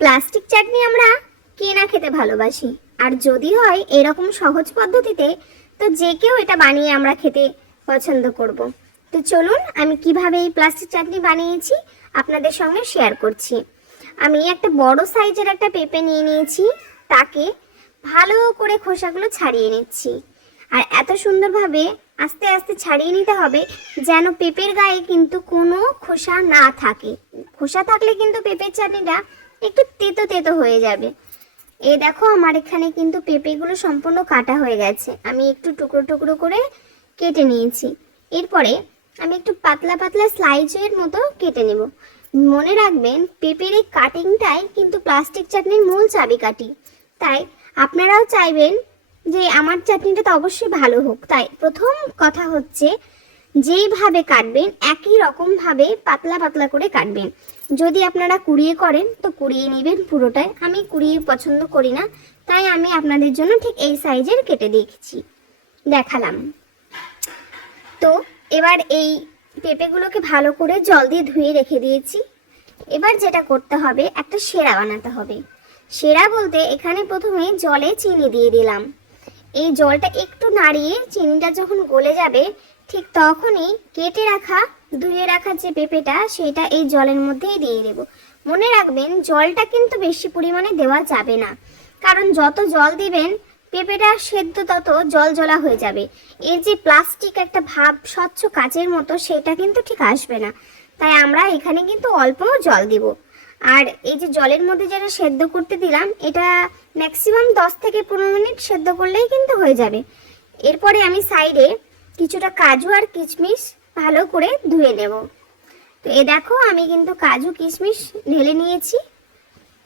Plastic চাটনি আমরা কে না খেতে ভালোবাসি, আর যদি হয় এরকম সহজ পদ্ধতিতে, তো যে কেউ এটা বানিয়ে আমরা খেতে পছন্দ করব। তো চলুন আমি কিভাবে এই প্লাস্টিক চাটনি বানিয়েছি আপনাদের সঙ্গে শেয়ার করছি। আমি একটা বড় সাইজের একটা পেঁপে নিয়ে নিয়েছি, তাকে ভালো করে খোসাগুলো ছাড়িয়ে নিচ্ছি। আর এত সুন্দরভাবে আস্তে আস্তে ছাড়িয়ে নিতে হবে যেন পেঁপের গায়ে কিন্তু কোনো খোসা না থাকে। খোসা থাকলে কিন্তু পেঁপের চাটনিটা একটু তেতো তেতো হয়ে যাবে। এই দেখো আমার এখানে কিন্তু পেঁপেগুলো সম্পূর্ণ কাটা হয়ে গেছে, আমি একটু টুকরো টুকরো করে কেটে নিয়েছি। এরপরে আমি একটু পাতলা পাতলা স্লাইসের মতো কেটে নেব। মনে রাখবেন পেঁপের এই কাটিংটাই কিন্তু প্লাস্টিক চাটনির মূল চাবিকাঠি। তাই আপনারাও চাইবেন যে আমার চাটনিটা তো অবশ্যই ভালো হোক, তাই প্রথম কথা হচ্ছে যেইভাবে কাটবেন একই রকমভাবে পাতলা পাতলা করে কাটবেন। যদি আপনারা কুড়িয়ে করেন তো কুড়িয়ে নেবেন পুরোটাই, আমি কুড়িয়ে পছন্দ করি না, তাই আমি আপনাদের জন্য ঠিক এই সাইজের কেটে দেখালাম। তো এবার এই পেঁপেগুলোকে ভালো করে জল দিয়ে ধুয়ে রেখে দিয়েছি। এবার যেটা করতে হবে, একটা সেরা বানাতে হবে। সেরা বলতে এখানে প্রথমে জলে চিনি দিয়ে দিলাম। এই জলটা একটু নাড়িয়ে চিনিটা যখন গলে যাবে ঠিক তখনই কেটে রাখা ধুয়ে রাখা যে পেঁপেটা সেটা এই জলের মধ্যেই দিয়ে দেব। মনে রাখবেন জলটা কিন্তু বেশি পরিমাণে দেওয়া যাবে না, কারণ যত জল দিবেন পেঁপেটা সেদ্ধ তত জল জলা হয়ে যাবে। এর যে প্লাস্টিক একটা ভাব স্বচ্ছ কাচের মতো সেটা কিন্তু ঠিক আসবে না, তাই আমরা এখানে কিন্তু অল্প জল দিব। আর এই যে জলের মধ্যে যেটা সেদ্ধ করতে দিলাম এটা ম্যাক্সিমাম 10 থেকে 15 মিনিট সেদ্ধ করলেই কিন্তু হয়ে যাবে। এরপরে আমি সাইডে কিছুটা কাজু আর কিশমিশ ভালো করে ধুয়ে নেব। তো এ দেখো আমি কিন্তু কাজু কিশমিশ ঢেলে নিয়েছি,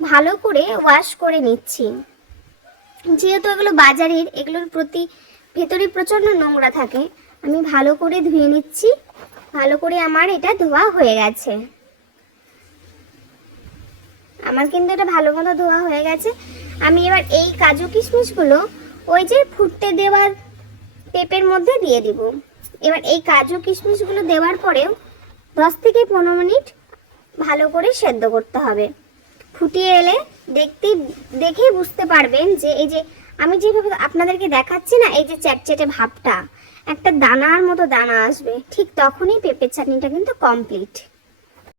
ভালো করে ওয়াশ করে নিচ্ছি। যেহেতু এগুলো বাজারের, এগুলোর ভেতরে প্রচণ্ড নোংরা থাকে, আমি ভালো করে ধুয়ে নিচ্ছি। ভালো করে আমার এটা ধোয়া হয়ে গেছে। আমার কিন্তু এটা ভালো মতো ধোয়া হয়ে গেছে। আমি এবার এই কাজু কিশমিশগুলো ওই যে ফুটতে দেওয়ার পেঁপের মধ্যে দিয়ে দিব। এবার এই কাজু কিশমিশগুলো দেওয়ার পরেও 10 থেকে 15 মিনিট ভালো করে সেদ্ধ করতে হবে। ফুটিয়ে এলে দেখেই বুঝতে পারবেন যে এই যে আমি যেভাবে আপনাদেরকে দেখাচ্ছি না, এই যে চ্যাটচ্যাটে ভাবটা একটা দানার মতো দানা আসবে, ঠিক তখনই পেঁপের চাটনিটা কিন্তু কমপ্লিট।